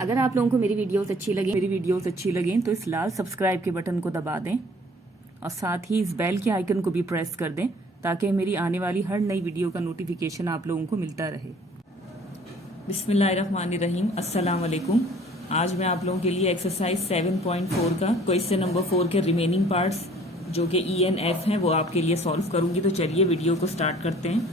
अगर आप लोगों को मेरी वीडियोस अच्छी लगें तो इस लाल सब्सक्राइब के बटन को दबा दें और साथ ही इस बेल के आइकन को भी प्रेस कर दें ताकि मेरी आने वाली हर नई वीडियो का नोटिफिकेशन आप लोगों को मिलता रहे। बिस्मिल्लाहिर्रहमानिर्रहीम, अस्सलाम वालेकुम। आज मैं आप लोगों के लिए एक्सरसाइज 7.4 का क्वेश्चन नंबर 4 के रिमेनिंग पार्ट्स जो कि ENF हैं वो आपके लिए सॉल्व करूंगी। तो चलिए वीडियो को स्टार्ट करते हैं।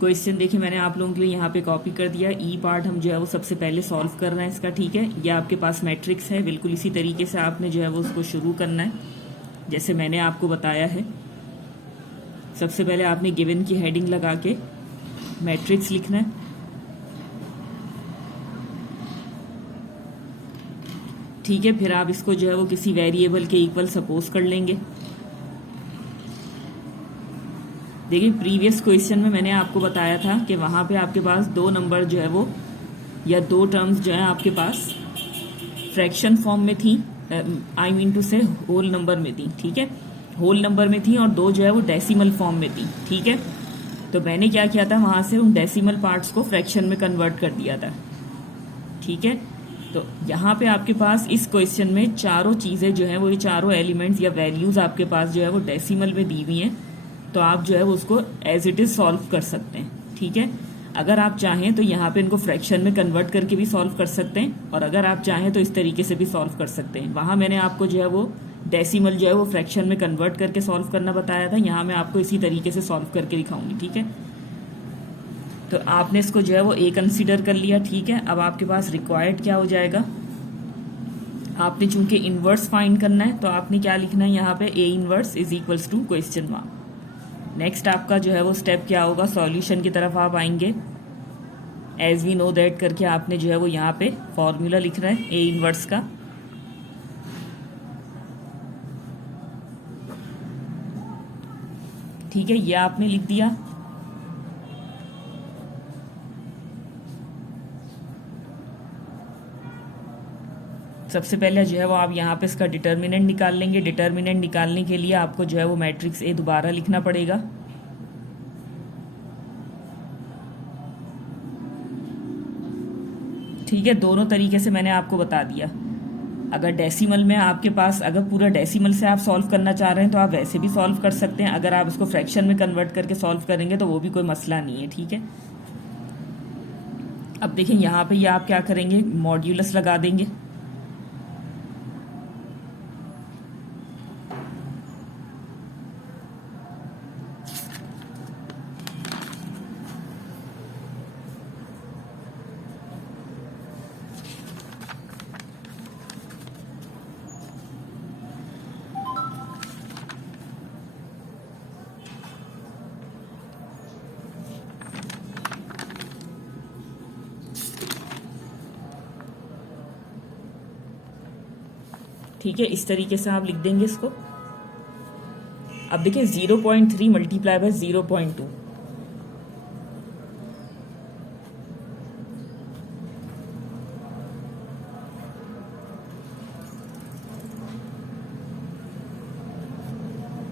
क्वेश्चन देखिए, मैंने आप लोगों के लिए यहाँ पे कॉपी कर दिया। ई पार्ट हम जो है वो सबसे पहले सॉल्व कर रहे हैं इसका, ठीक है। ये आपके पास मैट्रिक्स है, बिल्कुल इसी तरीके से आपने जो है वो उसको शुरू करना है जैसे मैंने आपको बताया है। सबसे पहले आपने गिवन की हेडिंग लगा के मैट्रिक्स लिखना है। ठीक है, फिर आप इसको जो है वो किसी वेरिएबल के इक्वल सपोज कर लेंगे। देखिए, प्रीवियस क्वेश्चन में मैंने आपको बताया था कि वहां पे आपके पास दो नंबर जो है वो या दो टर्म्स जो है आपके पास फ्रैक्शन फॉर्म में थी, आई मीन टू से होल नंबर में थी, ठीक है। होल नंबर में थी और दो जो है वो डेसिमल फॉर्म में थी, ठीक है। तो मैंने क्या किया था, वहां से उन डेसिमल पार्ट्स को फ्रैक्शन में कन्वर्ट कर दिया था, ठीक है। तो यहाँ पे आपके पास इस क्वेश्चन में चारों चीजें जो है वो, ये चारों एलिमेंट्स या वैल्यूज आपके पास जो है वो डेसिमल में दी हुई हैं। तो आप जो है वो उसको एज इट इज सॉल्व कर सकते हैं, ठीक है। अगर आप चाहें तो यहाँ पे इनको फ्रैक्शन में कन्वर्ट करके भी सॉल्व कर सकते हैं और अगर आप चाहें तो इस तरीके से भी सॉल्व कर सकते हैं। वहां मैंने आपको जो है वो डेसिमल जो है वो फ्रैक्शन में कन्वर्ट करके सॉल्व करना बताया था, यहाँ मैं आपको इसी तरीके से सॉल्व करके दिखाऊंगी, ठीक है। तो आपने इसको जो है वो ए कंसीडर कर लिया, ठीक है। अब आपके पास रिक्वायर्ड क्या हो जाएगा, आपने चूंकि इनवर्स फाइंड करना है तो आपने क्या लिखना है यहाँ पे, A inverse is equals to question mark. Next आपका जो है वो स्टेप क्या होगा, सॉल्यूशन की तरफ आप आएंगे। एज वी नो दैट करके आपने जो है वो यहाँ पे फॉर्मूला लिखना है ए इनवर्स का। ठीक है, ये आपने लिख दिया। सबसे पहले जो है वो आप यहाँ पे इसका डिटर्मिनेंट निकाल लेंगे। डिटर्मिनेंट निकालने के लिए आपको जो है वो मैट्रिक्स ए दोबारा लिखना पड़ेगा। ठीक है, दोनों तरीके से मैंने आपको बता दिया। अगर डेसिमल में आपके पास, अगर पूरा डेसिमल से आप सॉल्व करना चाह रहे हैं तो आप वैसे भी सॉल्व कर सकते हैं। अगर आप इसको फ्रैक्शन में कन्वर्ट करके सॉल्व करेंगे तो वो भी कोई मसला नहीं है, ठीक है। अब देखिए यहाँ पे ये आप क्या करेंगे, मॉड्यूलस लगा देंगे। ठीक है, इस तरीके से आप लिख देंगे इसको। अब देखिए 0.3 मल्टीप्लाई बाय 0.2,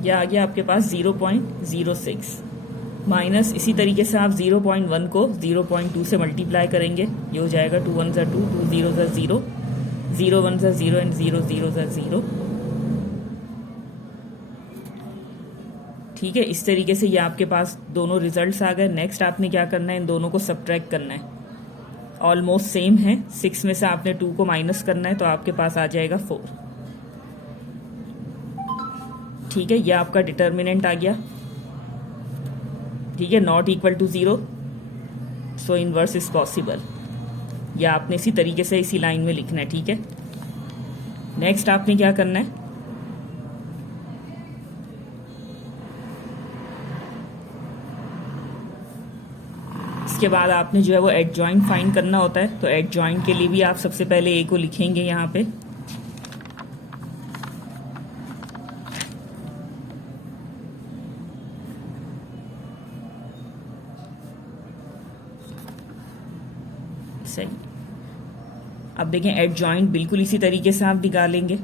ये आ गया आपके पास 0.06 माइनस, इसी तरीके से आप 0.1 को 0.2 से मल्टीप्लाई करेंगे। ये हो जाएगा 2 1 2, 2 0 0, 0 1 0 एंड 0 0 0। ठीक है, इस तरीके से ये आपके पास दोनों रिजल्ट्स आ गए। नेक्स्ट आपने क्या करना है, इन दोनों को सब्ट्रैक्ट करना है। ऑलमोस्ट सेम है, 6 में से आपने 2 को माइनस करना है तो आपके पास आ जाएगा 4। ठीक है, ये आपका डिटर्मिनेंट आ गया। ठीक है, not equal to 0, so inverse is possible. या आपने इसी तरीके से इसी लाइन में लिखना है, ठीक है। नेक्स्ट आपने क्या करना है, इसके बाद आपने जो है वो एडजॉइंट फाइंड करना होता है। तो एडजॉइंट के लिए भी आप सबसे पहले ए को लिखेंगे यहाँ पे। सही, अब देखें एडजॉइंट बिल्कुल इसी तरीके से आप निकालेंगे।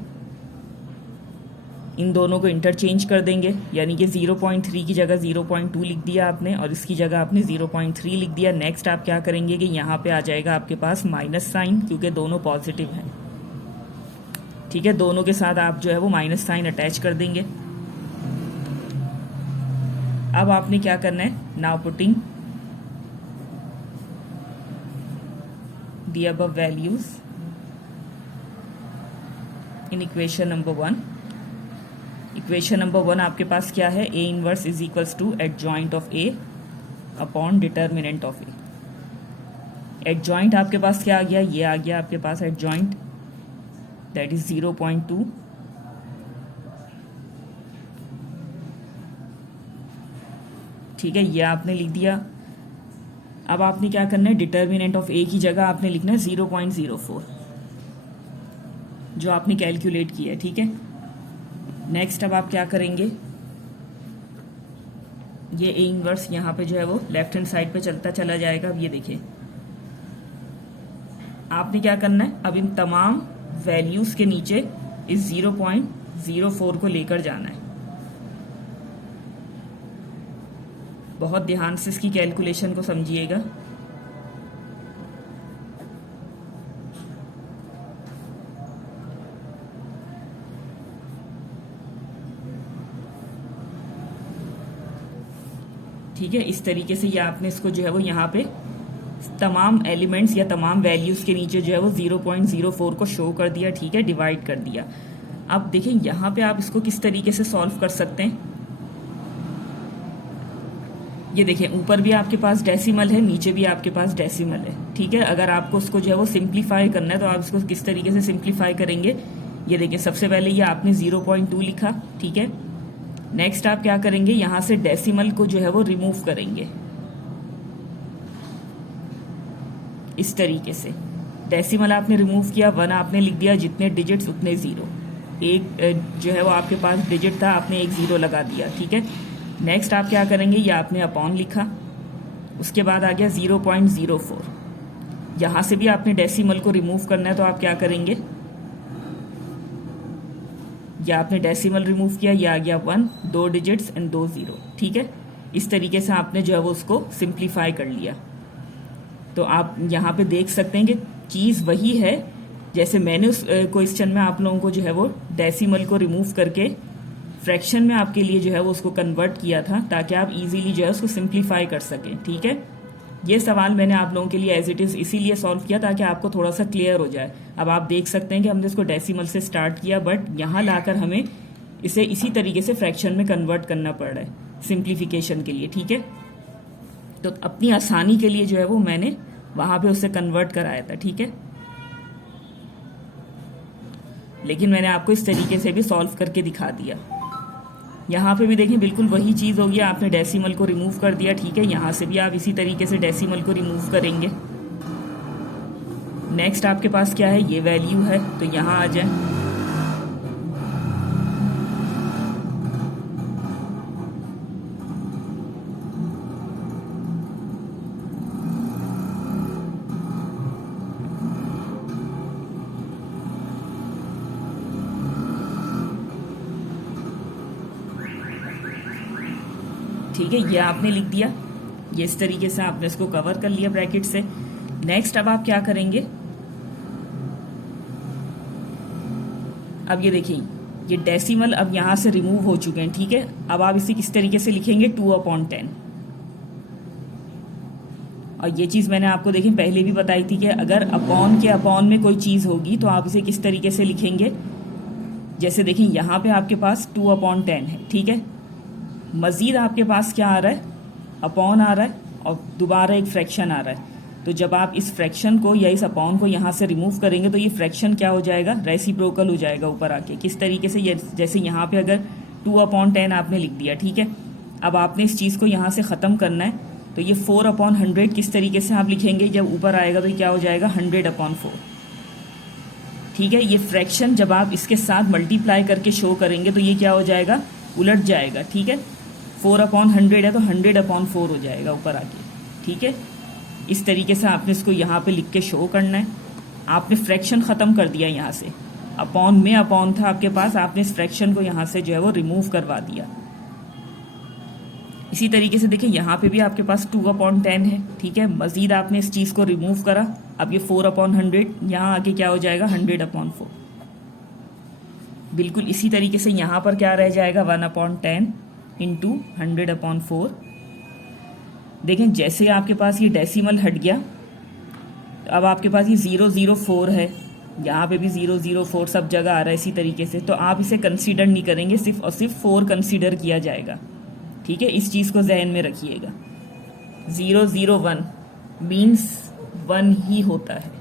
इन दोनों को इंटरचेंज कर देंगे, यानी कि 0.3 की जगह 0.2 लिख दिया आपने और इसकी जगह आपने 0.3 लिख दिया। नेक्स्ट आप क्या करेंगे कि यहाँ पे आ जाएगा आपके पास माइनस साइन, क्योंकि दोनों पॉजिटिव हैं, ठीक है। दोनों के साथ आप जो है वो माइनस साइन अटैच कर देंगे। अब आपने क्या करना है, now putting the above values in equation number 1। Equation number 1 आपके पास क्या है, A inverse is equals to adjoint of A upon determinant of A. Adjoint आपके पास क्या आ गया, ये आ गया आपके पास एडजॉइंट, दैट इज 0.2, ठीक है, ये आपने लिख दिया। अब आपने क्या करना है, डिटर्मिनेंट ऑफ ए की जगह आपने लिखना है 0.04 जो आपने कैलकुलेट किया है, ठीक है। नेक्स्ट अब आप क्या करेंगे, ये ए इनवर्स यहाँ पे जो है वो लेफ्ट हैंड साइड पे चलता चला जाएगा। अब ये देखिए आपने क्या करना है, अब इन तमाम वैल्यूज के नीचे इस 0.04 को लेकर जाना है। बहुत ध्यान से इसकी कैलकुलेशन को समझिएगा। ठीक है, इस तरीके से ये आपने इसको जो है वो यहाँ पे तमाम एलिमेंट्स या तमाम वैल्यूज के नीचे जो है वो 0.04 को शो कर दिया, ठीक है, डिवाइड कर दिया। अब देखिए यहाँ पे आप इसको किस तरीके से सॉल्व कर सकते हैं। ये देखिए ऊपर भी आपके पास डेसिमल है, नीचे भी आपके पास डेसिमल है, ठीक है। अगर आपको उसको जो है वो सिंप्लीफाई करना है तो आप इसको किस तरीके से सिंप्लीफाई करेंगे, ये देखिए सबसे पहले ये आपने 0.2 लिखा, ठीक है। नेक्स्ट आप क्या करेंगे, यहां से डेसिमल को जो है वो रिमूव करेंगे इस तरीके से। डेसिमल आपने रिमूव किया, 1 आपने लिख दिया, जितने डिजिट्स उतने 0, एक जो है वो आपके पास डिजिट था, आपने एक 0 लगा दिया, ठीक है। नेक्स्ट आप क्या करेंगे, ये आपने अपॉन लिखा, उसके बाद आ गया 0.04। यहां से भी आपने डेसिमल को रिमूव करना है तो आप क्या करेंगे, या आपने डेसिमल रिमूव किया, ये आ गया 1, 2 डिजिट्स एंड 2 0, ठीक है। इस तरीके से आपने जो है वो उसको सिंप्लीफाई कर लिया। तो आप यहाँ पे देख सकते हैं कि चीज़ वही है जैसे मैंने उस क्वेश्चन में आप लोगों को जो है वो डेसिमल को रिमूव करके फ्रैक्शन में आपके लिए जो है वो उसको कन्वर्ट किया था, ताकि आप इजीली जो है उसको सिंप्लीफाई कर सकें, ठीक है। ये सवाल मैंने आप लोगों के लिए एज इट इज़ इसीलिए सॉल्व किया ताकि आपको थोड़ा सा क्लियर हो जाए। अब आप देख सकते हैं कि हमने इसको डेसिमल से स्टार्ट किया, बट यहाँ लाकर हमें इसे इसी तरीके से फ्रैक्शन में कन्वर्ट करना पड़ रहा है सिंप्लीफिकेशन के लिए, ठीक है। तो अपनी आसानी के लिए जो है वो मैंने वहां पे उससे कन्वर्ट कराया था, ठीक है। लेकिन मैंने आपको इस तरीके से भी सॉल्व करके दिखा दिया। यहाँ पे भी देखें बिल्कुल वही चीज़ होगी, आपने डेसिमल को रिमूव कर दिया, ठीक है। यहाँ से भी आप इसी तरीके से डेसिमल को रिमूव करेंगे। नेक्स्ट आपके पास क्या है, ये वैल्यू है, तो यहाँ आ जाए, ठीक है, ये आपने लिख दिया। ये इस तरीके से आपने इसको कवर कर लिया ब्रैकेट से। नेक्स्ट अब आप क्या करेंगे, अब ये देखिए ये डेसिमल अब यहां से रिमूव हो चुके हैं, ठीक है। अब आप इसे किस तरीके से लिखेंगे, 2/10। और ये चीज मैंने आपको देखिए पहले भी बताई थी कि अगर अपॉन के अपॉन में कोई चीज होगी तो आप इसे किस तरीके से लिखेंगे। जैसे देखिए यहाँ पे आपके पास 2/10 है, ठीक है। मजीद आपके पास क्या आ रहा है, अपॉन आ रहा है और दोबारा एक फ्रैक्शन आ रहा है। तो जब आप इस फ्रैक्शन को या इस अपॉन को यहाँ से रिमूव करेंगे तो ये फ्रैक्शन क्या हो जाएगा, रेसिप्रोकल हो जाएगा ऊपर आके। किस तरीके से, ये जैसे यहाँ पे अगर 2/10 आपने लिख दिया, ठीक है। अब आपने इस चीज़ को यहाँ से ख़त्म करना है, तो ये 4/100 किस तरीके से आप लिखेंगे, जब ऊपर आएगा तो क्या हो जाएगा, 100/4, ठीक है। ये फ्रैक्शन जब आप इसके साथ मल्टीप्लाई करके शो करेंगे तो ये क्या हो जाएगा, उलट जाएगा, ठीक है। 4/100 है तो 100/4 हो जाएगा ऊपर आके, ठीक है। इस तरीके से आपने इसको यहाँ पे लिख के शो करना है। आपने फ्रैक्शन ख़त्म कर दिया यहाँ से, अपॉन में अपॉन था आपके पास, आपने इस फ्रैक्शन को यहाँ से जो है वो रिमूव करवा दिया। इसी तरीके से देखिए यहाँ पे भी आपके पास 2/10 है, ठीक है। मजीद आपने इस चीज़ को रिमूव करा, अब ये 4/100, यहाँ आके क्या हो जाएगा 100/4। बिल्कुल इसी तरीके से यहाँ पर क्या रह जाएगा 1/10 इंटू 100/4। देखें जैसे आपके पास ये डेसिमल हट गया, अब आपके पास ये 004 है, यहाँ पे भी 004 सब जगह आ रहा है इसी तरीके से, तो आप इसे कंसीडर नहीं करेंगे, सिर्फ और सिर्फ 4 कंसीडर किया जाएगा, ठीक है। इस चीज़ को जहन में रखिएगा। 001 मीन्स 1 ही होता है,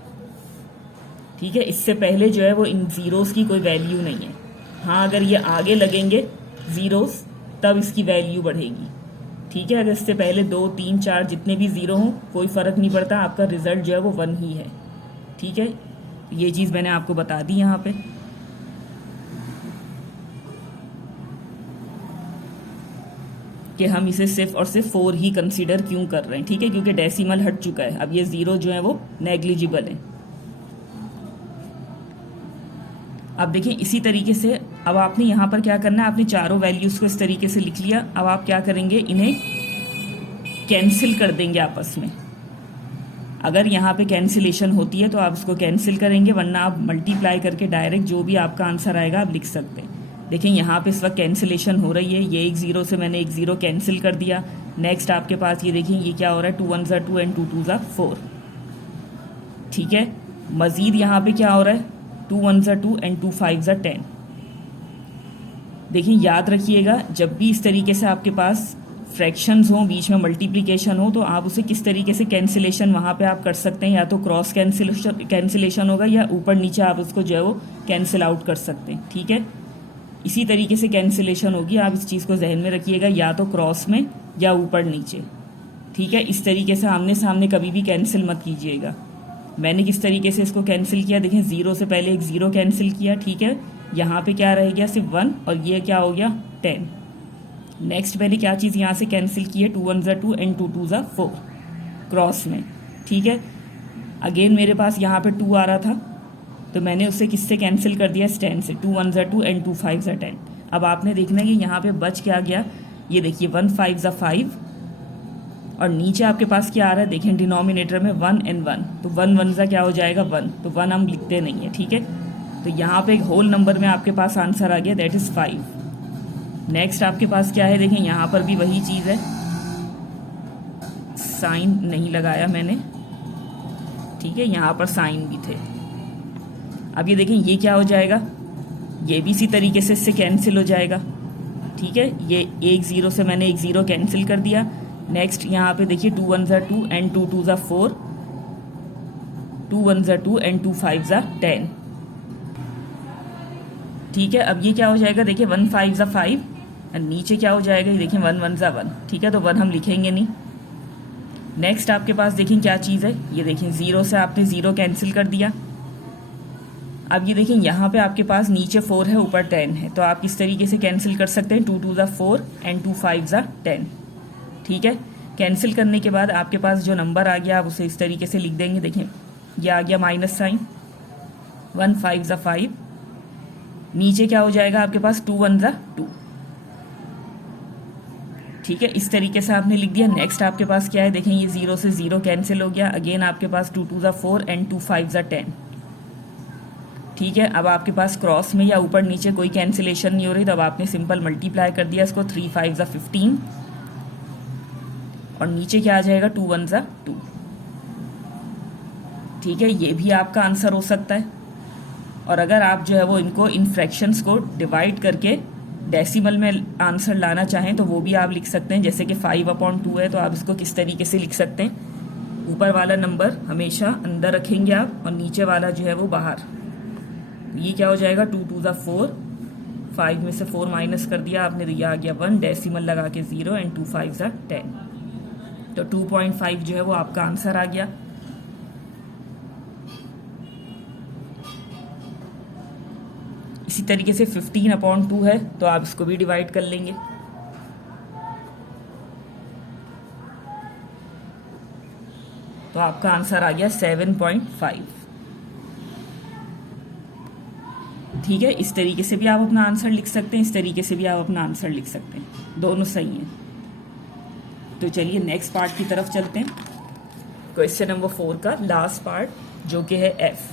ठीक है। इससे पहले जो है वो इन ज़ीरोज़ की कोई वैल्यू नहीं है। हाँ अगर ये आगे लगेंगे ज़ीरोज़ तब इसकी वैल्यू बढ़ेगी, ठीक है। अगर इससे पहले 2, 3, 4 जितने भी ज़ीरो हों कोई फ़र्क नहीं पड़ता, आपका रिजल्ट जो है वो 1 ही है, ठीक है। ये चीज़ मैंने आपको बता दी यहाँ पे। कि हम इसे सिर्फ और सिर्फ 4 ही कंसीडर क्यों कर रहे हैं, ठीक है, क्योंकि डेसिमल हट चुका है, अब ये 0 जो है वो नेग्लिजिबल है। अब देखिए इसी तरीके से अब आपने यहाँ पर क्या करना है, आपने चारों वैल्यूज़ को इस तरीके से लिख लिया। अब आप क्या करेंगे, इन्हें कैंसिल कर देंगे आपस में। अगर यहाँ पे कैंसिलेशन होती है तो आप इसको कैंसिल करेंगे, वरना आप मल्टीप्लाई करके डायरेक्ट जो भी आपका आंसर आएगा आप लिख सकते हैं। देखिए यहाँ पे इस वक्त कैंसिलेशन हो रही है, ये एक 0 से मैंने एक 0 कैंसिल कर दिया। नेक्स्ट आपके पास ये देखिए ये क्या हो रहा है, 2 1 2 एंड 2 2 4, ठीक है। मजीद यहाँ पे क्या हो रहा है, 2 1 2 एंड 2 5 10। देखिए याद रखिएगा जब भी इस तरीके से आपके पास फ्रैक्शंस हो, बीच में मल्टीप्लिकेशन हो, तो आप उसे किस तरीके से कैंसिलेशन वहाँ पे आप कर सकते हैं, या तो क्रॉस कैंसिलेशन होगा या ऊपर नीचे आप उसको जो है वो कैंसिल आउट कर सकते हैं, ठीक है। इसी तरीके से कैंसिलेशन होगी, आप इस चीज़ को जहन में रखिएगा, या तो क्रॉस में या ऊपर नीचे, ठीक है। इस तरीके से आमने सामने कभी भी कैंसिल मत कीजिएगा। मैंने किस तरीके से इसको कैंसिल किया, देखें 0 से पहले एक 0 कैंसिल किया, ठीक है। यहाँ पे क्या रह गया, सिर्फ 1, और ये क्या हो गया 10। नेक्स्ट मैंने क्या चीज़ यहाँ से कैंसिल की है, 2 1 2 एंड 2 2 4 क्रॉस में, ठीक है। अगेन मेरे पास यहाँ पे 2 आ रहा था, तो मैंने उससे किससे कैंसिल कर दिया, 10 से। 2 1 2 एंड 2 5 10। अब आपने देखना है कि यहाँ पे बच क्या गया, ये देखिए 1 5 5, और नीचे आपके पास क्या आ रहा है, देखें डिनोमिनेटर में 1 एंड 1, तो 1 1 क्या हो जाएगा 1, तो 1 हम लिखते नहीं है, ठीक है। तो यहाँ पे एक होल नंबर में आपके पास आंसर आ गया, दैट इज़ 5। नेक्स्ट आपके पास क्या है, देखें यहाँ पर भी वही चीज़ है, साइन नहीं लगाया मैंने, ठीक है, यहाँ पर साइन भी थे। अब ये देखें ये क्या हो जाएगा, ये भी इसी तरीके से इससे कैंसिल हो जाएगा, ठीक है। ये एक 0 से मैंने एक 0 कैंसिल कर दिया। नेक्स्ट यहाँ पे देखिए 2 1 2 एंड 2 2 4, 2 1 2 एंड 2 5 10, ठीक है। अब ये क्या हो जाएगा, देखिए 1 5 5, और नीचे क्या हो जाएगा, ये देखिए 1 1 1, ठीक है, तो 1 हम लिखेंगे नहीं। नेक्स्ट आपके पास देखें क्या चीज़ है, ये देखें 0 से आपने 0 कैंसिल कर दिया। अब ये देखें यहाँ पे आपके पास नीचे 4 है, ऊपर 10 है, तो आप किस तरीके से कैंसिल कर सकते हैं, 2 2 4 एंड 2 5 10, ठीक है। कैंसिल करने के बाद आपके पास जो नंबर आ गया आप उसे इस तरीके से लिख देंगे, देखें ये आ गया माइनस साइन, 1 5 5, नीचे क्या हो जाएगा आपके पास 2 1 2, ठीक है। इस तरीके से आपने लिख दिया। नेक्स्ट आपके पास क्या है, देखें ये 0 से 0 कैंसिल हो गया। अगेन आपके पास 2 2 4 एंड 2 5 10, ठीक है। अब आपके पास क्रॉस में या ऊपर नीचे कोई कैंसिलेशन नहीं हो रही, तो अब आपने सिंपल मल्टीप्लाई कर दिया इसको, 3 5 15, और नीचे क्या आ जाएगा 2 1 2, ठीक है। ये भी आपका आंसर हो सकता है। और अगर आप जो है वो इनको इन फ्रैक्शंस को डिवाइड करके डेसिमल में आंसर लाना चाहें तो वो भी आप लिख सकते हैं, जैसे कि 5/2 है, तो आप इसको किस तरीके से लिख सकते हैं, ऊपर वाला नंबर हमेशा अंदर रखेंगे आप, और नीचे वाला जो है वो बाहर। ये क्या हो जाएगा 2 2 4, 5 में से 4 माइनस कर दिया आपने, तो ये आ गया 1, डेसिमल लगा के 0 एंड 2 5 10, तो 2.5 जो है वो आपका आंसर आ गया। इसी तरीके से 15/2 है, तो आप इसको भी डिवाइड कर लेंगे, तो आपका आंसर आ गया 7.5। ठीक है, इस तरीके से भी आप अपना आंसर लिख सकते हैं, इस तरीके से भी आप अपना आंसर लिख सकते हैं, दोनों सही हैं। तो चलिए नेक्स्ट पार्ट की तरफ चलते हैं, क्वेश्चन नंबर 4 का लास्ट पार्ट जो कि है एफ।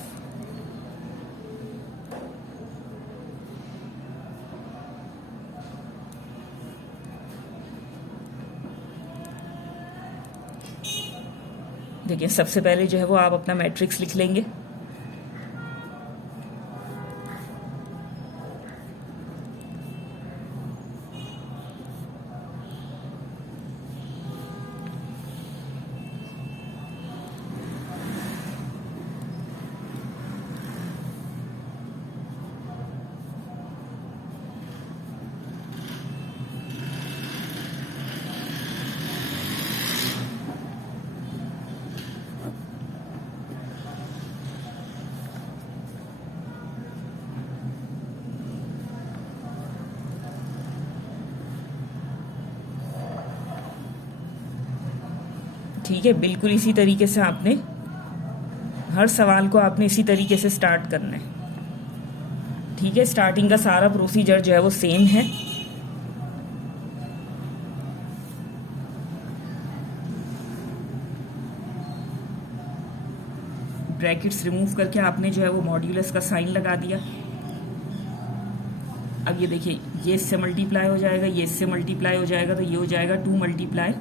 देखिए सबसे पहले जो है वो आप अपना मैट्रिक्स लिख लेंगे। ठीक है, बिल्कुल इसी तरीके से आपने हर सवाल को आपने इसी तरीके से स्टार्ट करना है। ठीक है, स्टार्टिंग का सारा प्रोसीजर जो है वो सेम है। ब्रैकेट्स रिमूव करके आपने जो है वो मॉड्यूलस का साइन लगा दिया। अब ये देखिए, ये इससे मल्टीप्लाई हो जाएगा, ये इससे मल्टीप्लाई हो जाएगा, तो ये हो जाएगा 2 मल्टीप्लाई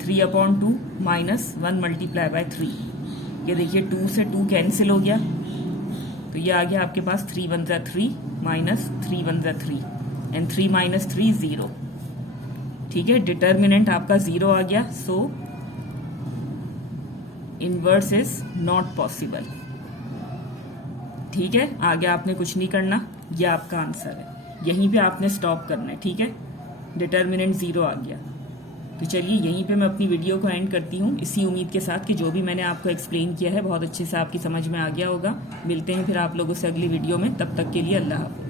3/2 माइनस 1 मल्टीप्लाई बाय 3। ये देखिए 2 से 2 कैंसिल हो गया, तो ये आ गया आपके पास 3 1 3 माइनस 3 1 3 एंड 3 माइनस 3 0। ठीक है, डिटर्मिनेंट आपका 0 आ गया, सो इनवर्स इज नॉट पॉसिबल। ठीक है, आगे आपने कुछ नहीं करना, ये आपका आंसर है, यहीं पे आपने स्टॉप करना है। ठीक है, डिटर्मिनेंट 0 आ गया। तो चलिए यहीं पे मैं अपनी वीडियो को एंड करती हूँ, इसी उम्मीद के साथ कि जो भी मैंने आपको एक्सप्लेन किया है बहुत अच्छे से आपकी समझ में आ गया होगा। मिलते हैं फिर आप लोगों से अगली वीडियो में, तब तक के लिए अल्लाह हाफ़िज़।